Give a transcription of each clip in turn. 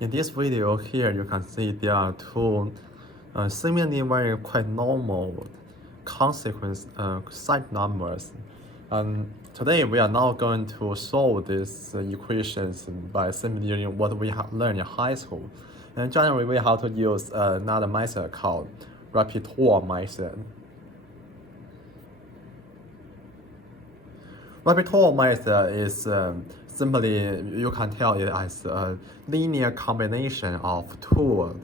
In this video here, you can see there are two seemingly very quite normal consequence side numbers. And today we are now going to solve these equations by simply using what we have learned in high school. And generally we have to use another method called Repertoire method. Repertoire method is simply, you can tell it as a linear combination of two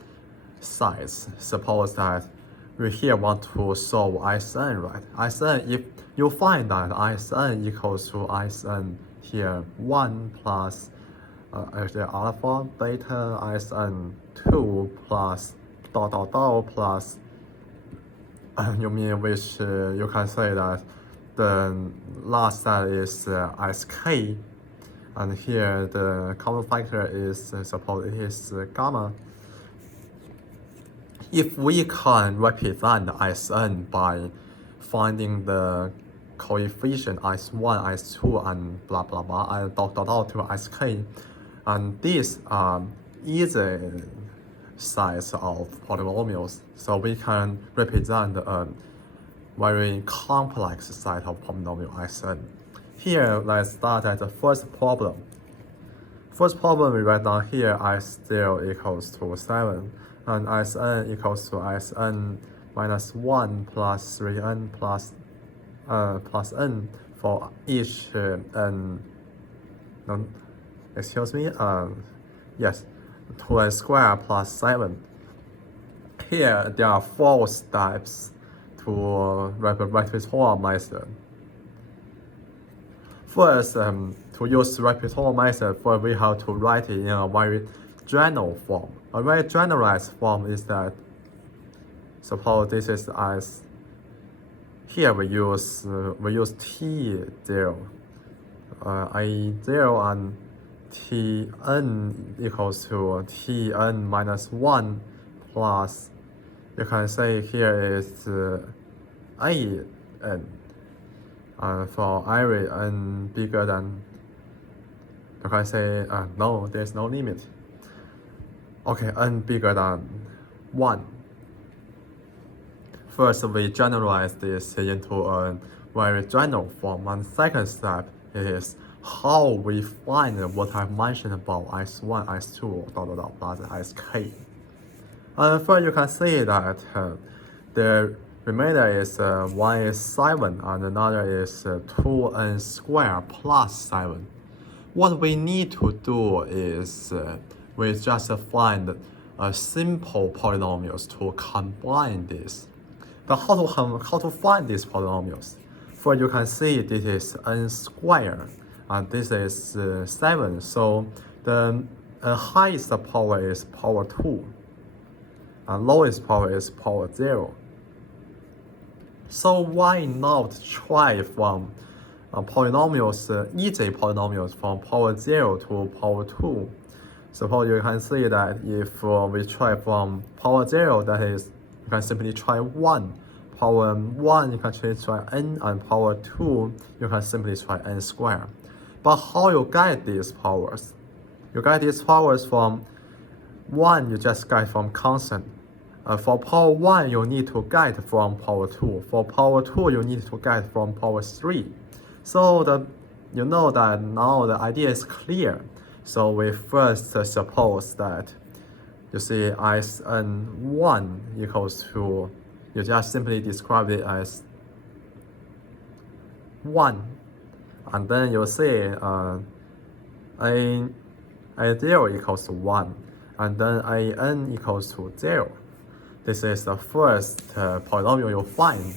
sides. Suppose that we here want to solve Sn, right? Sn, if you find that Sn equals to Sn here 1 plus actually alpha, beta, Sn 2 plus dot dot dot plus you mean which you can say that the last side is sk, and here the common factor is suppose it is gamma. If we can represent Sn by finding the coefficient S1, S2, and blah blah blah, and dot dot dot to sk, and these are easy sides of polynomials, so we can represent a very complex set of polynomial Sn. Here, let's start at the first problem. First problem we write down here S0 equals to 7 and Sn equals to Sn minus 1 plus 3n plus n for each n, no, excuse me, yes, 2n squared plus 7. Here there are 4 steps to repertoire method. First, to use repertoire method, first we have to write it in a very general form. A very generalized form is that, suppose this is as, here we use t0, a0 and tn equals to tn minus 1 plus, you can say here is an. For every n bigger than, you can say no, there's no limit. Okay, n bigger than 1. First, we generalize this into a very general form, and second step is how we find what I mentioned about S1, S2, dot dot dot plus sk. First, you can see that the remainder is one is 7 and another is 2n squared plus 7. What we need to do is we just find a simple polynomials to combine this. But how to find these polynomials? First, you can see this is n squared and this is 7. So the highest power is power 2 and lowest power is power 0. So why not try from polynomials, easy polynomials from power 0 to power 2? Suppose you can see that if we try from power 0, that is, you can simply try 1. Power 1, you can try n, and power 2, you can simply try n squared. But how you get these powers? You get these powers from 1, you just get from constant. For power 1, you need to get from power 2. For power 2, you need to get from power 3. So you know that now the idea is clear. So we first suppose that, you see, Sn1 equals to, you just simply describe it as 1. And then you see a0 equals to 1. And then an equals to 0. This is the first polynomial you find.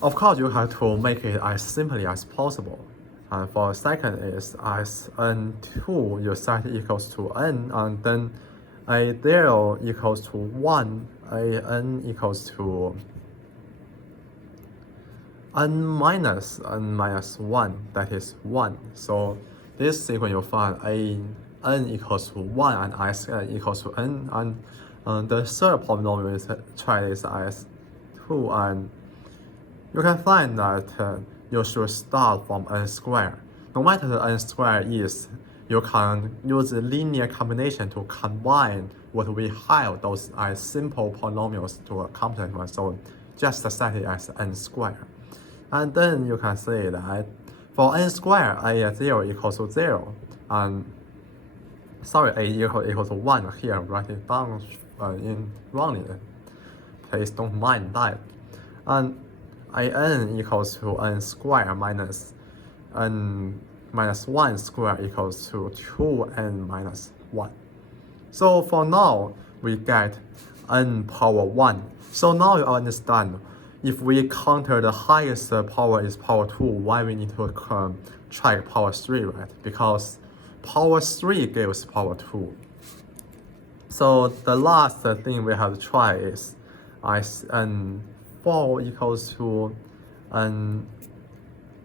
Of course, you have to make it as simply as possible. And for second is Sn2, you set equals to n, and then a0 equals to 1, an equals to n minus 1, that is 1. So this sequence you find n equals to 1 and Sn equals to n, and the third polynomial is try this as 2, and you can find that you should start from n squared. No matter the n squared is, you can use a linear combination to combine what we have those as simple polynomials to a complex one. So just set it as n squared. And then you can say that for n squared, a 0 equals to 0. And sorry, a equals to 1 here, write it down in wrongly. Please don't mind that. And an equals to n squared minus n minus 1 squared equals to 2n minus 1. So for now, we get n power 1. So now you understand, if we counter the highest power is power 2, why we need to check power 3, right? Because power 3 gives power 2. So the last thing we have to try is as n4 equals to n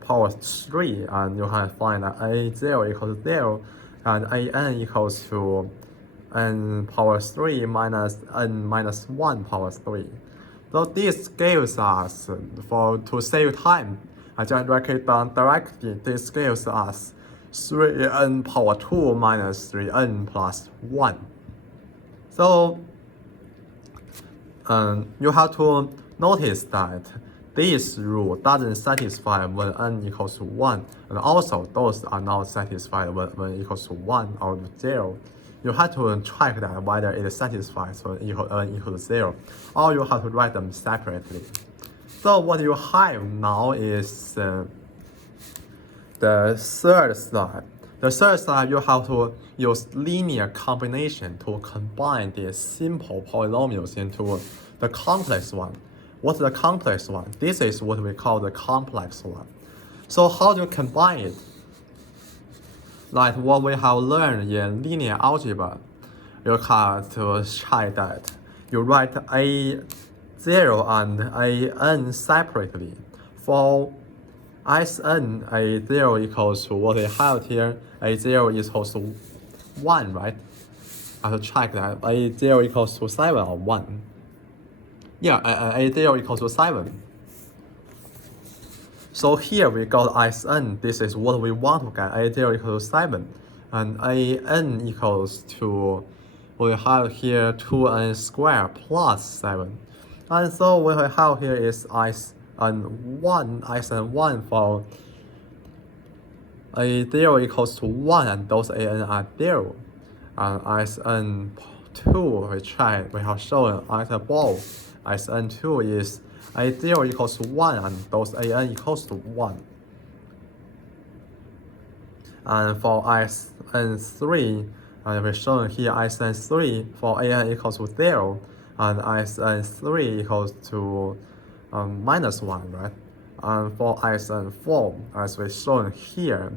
power 3, and you can find that a0 equals to 0 and an equals to n power 3 minus n minus 1 power 3. So this gives us, to save time, I just write it down directly. This gives us 3n power 2 minus 3n plus 1. So you have to notice that this rule doesn't satisfy when n equals to 1, and also those are not satisfied when n equals to 1 or 0. You have to check that whether it satisfies when n equals to 0, or you have to write them separately. So what you have now is the third step. The third step, you have to use linear combination to combine the simple polynomials into the complex one. What's the complex one? This is what we call the complex one. So how do you combine it? Like what we have learned in linear algebra, you have to try that. You write a0 and an separately. For Sn, a0 equals to what we have here, a0 equals to 1, right? I have to check that. A0 equals to 7 or 1. Yeah, a0 equals to 7. So here we got Sn, this is what we want to get, a0 equals to 7. And an equals to, what we have here, 2n squared plus 7. And so what we have here is Sn1 for a0 equals to 1, and those an are 0. And Sn2, we have shown at above. Sn2 is a0 equals to 1, and those an equals to 1. And for Sn3, we're showing here Sn3 for an equals to 0, and Sn3 equals to minus 1, right? And for Sn4, as we're shown here,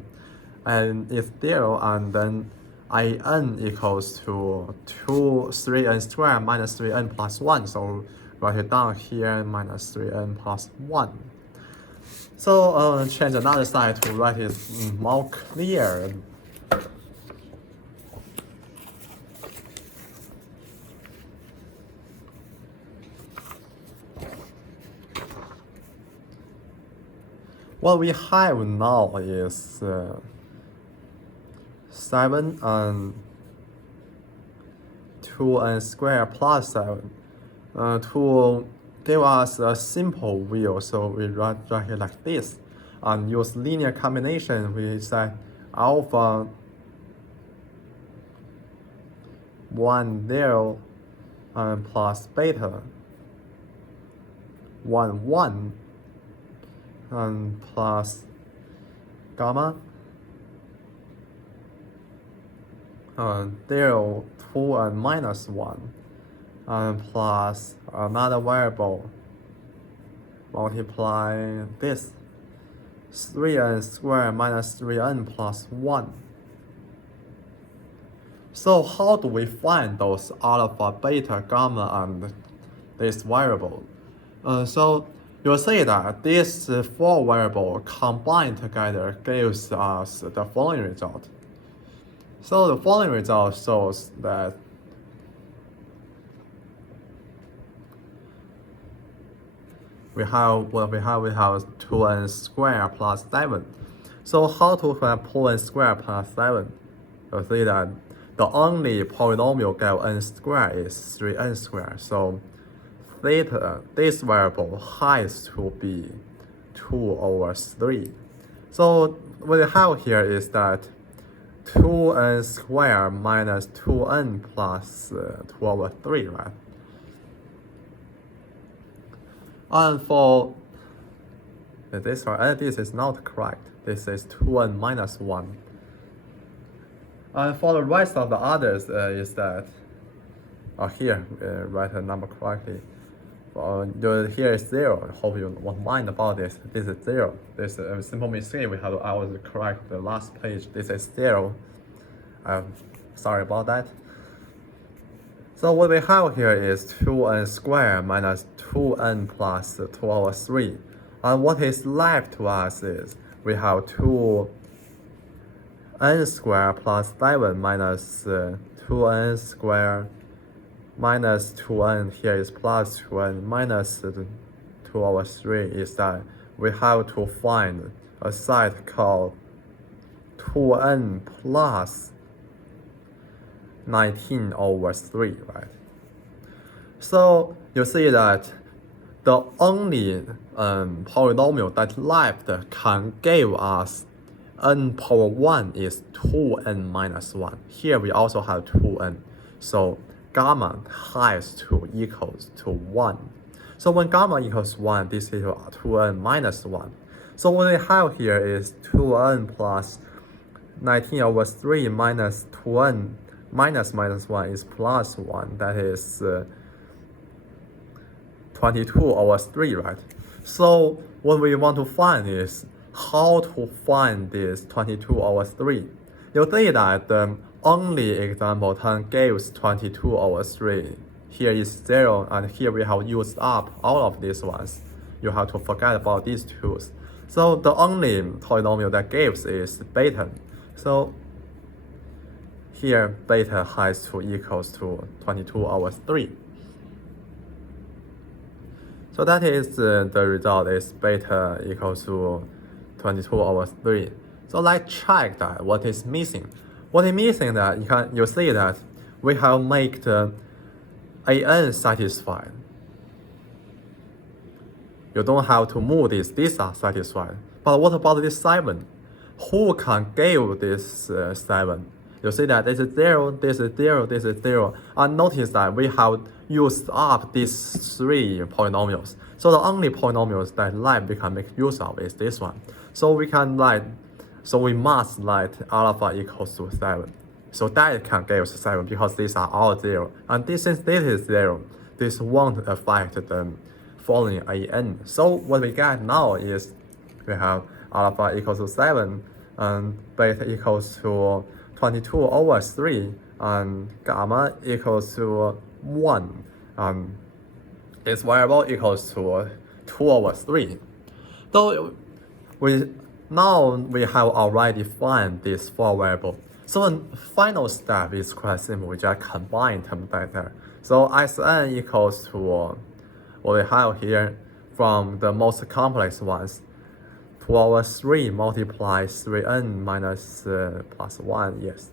and it's 0, and then an equals to 3n squared minus 3n plus 1. So write it down here, minus 3n plus 1. So change another side to write it more clear. What we have now is 7 and 2n squared plus 7 to give us a simple wheel. So we write it like this, and use linear combination. We say alpha 1 0 and plus beta 1 1 and plus gamma 0 2 and minus 1 and plus another variable multiply this 3n squared minus 3n plus 1. So how do we find those alpha, beta, gamma, and this variable? So you'll see that these 4 variables combined together gives us the following result. So the following result shows that we have 2n squared plus 7. So how to find 2n squared plus 7? you'll see that the only polynomial given n squared is 3n squared. So theta, this variable has to be 2 over 3. So what we have here is that 2n squared minus 2n plus 2 over 3, right? And for this one, this is not correct. This is 2n minus 1. And for the rest of the others is that, here, write a number correctly. Here is 0. I hope you won't mind about this. This is 0. This is a simple mistake. I was correct the last page. This is 0. I'm sorry about that. So what we have here is 2n squared minus 2n plus 2 over 3. And what is left to us is we have 2n squared plus 7 minus 2n squared minus 2n, here is plus 2n, minus 2 over 3 is that we have to find a side called 2n plus 19 over 3, right? So you see that the only polynomial that left can give us n power 1 is 2n minus 1. Here we also have 2n. So gamma has to equals to 1. So when gamma equals 1, this is 2n minus 1. So what we have here is 2n plus 19 over 3 minus 2n minus 1 is plus 1. That is 22 over 3, right? So what we want to find is how to find this 22 over 3. You see that the only example 10 gives 22 over 3. Here is 0, and here we have used up all of these ones. You have to forget about these two. So the only polynomial that gives is beta. So here beta has to equals to 22 over 3. So that is the result is beta equals to 22 over 3. So let's check that what is missing. What is missing that you see that we have made the an satisfied. You don't have to move this. These are satisfied. But what about this 7? Who can give this 7? You see that this is 0, this is 0, this is 0. And notice that we have used up these 3 polynomials. So the only polynomials that left we can make use of is this one. So we must let alpha equals to 7. So that can give us 7 because these are all 0. And since this is 0, this won't affect the following an. So what we get now is we have alpha equals to 7 and beta equals to 22 over 3 and gamma equals to 1 and its variable equals to 2 over 3. So now we have already defined this 4 variable. So the final step is quite simple. We just combine terms better. So Sn equals to what we have here from the most complex ones. 2 over 3 multiply 3n minus plus 1, yes.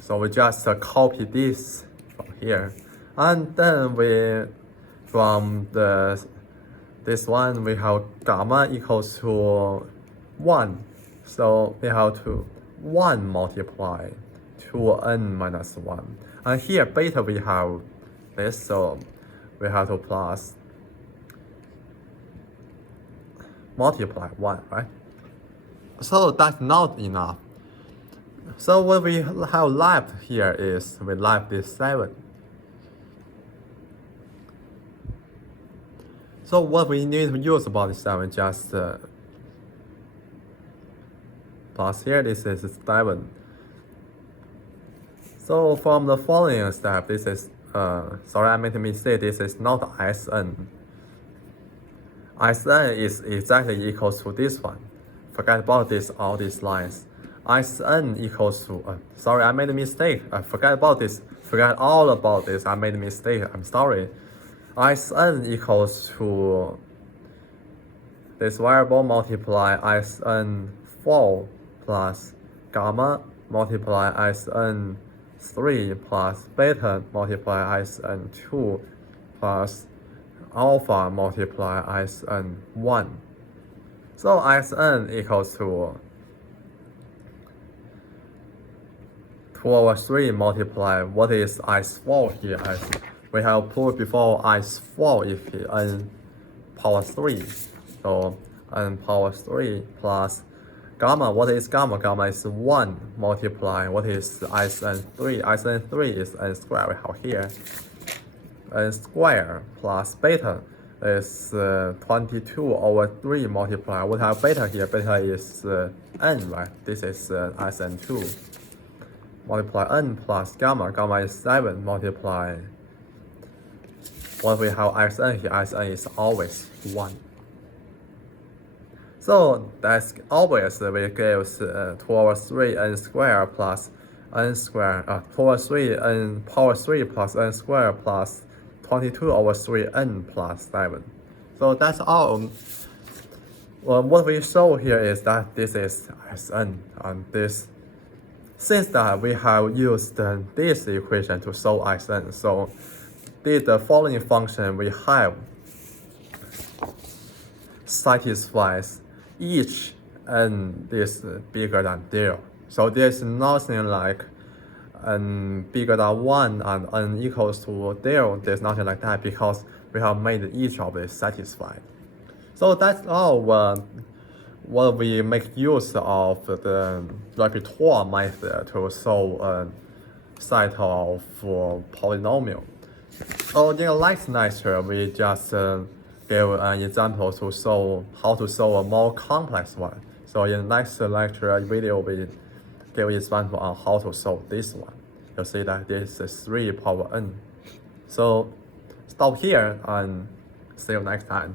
So we just copy this from here. And then from this one, we have gamma equals to 1. So we have to 1 multiply 2n minus 1. And here beta we have this, so we have to plus multiply 1, right? So that's not enough. So what we have left here is we left this 7. So what we need to use about this 7, just plus here, this is 7. So from the following step, this is, sorry I made a mistake, this is not Sn. Sn is exactly equals to this one. Forget about this, all these lines. Sn equals to, sorry I made a mistake, forget about this, forget all about this, I made a mistake, I'm sorry. Sn equals to this variable multiply Sn4 plus gamma multiply Sn3 plus beta multiply Sn2 plus alpha multiply Sn1. So Sn equals to 2 over 3 multiply what is S4 here, as we have put before S4 if n power 3. So n power 3 plus gamma, what is gamma? Gamma is 1 multiply what is Sn3. Sn3 is n squared we have here. N squared plus beta is 22 over 3 multiply. What have beta here? Beta is n, right? This is Sn2. Multiply n plus gamma. Gamma is 7 multiply what we have Sn here. Sn is always 1. So that's always we give 2 over 3 n squared plus n squared, 2 over 3 n power 3 plus n squared plus 22 over 3 n plus 7. So that's all. What we show here is that this is Sn, and this, since that we have used this equation to solve Sn, so the following function we have satisfies each n is bigger than 0. So there's nothing like n bigger than 1 and n equals to 0. There's nothing like that because we have made each of these satisfied. So that's all what we make use of the repertoire method to solve a set of polynomial. So in the next lecture, we just give an example to solve how to solve a more complex one. So in the next lecture video, we give an example on how to solve this one. You'll see that this is 3 power n. So stop here and see you next time.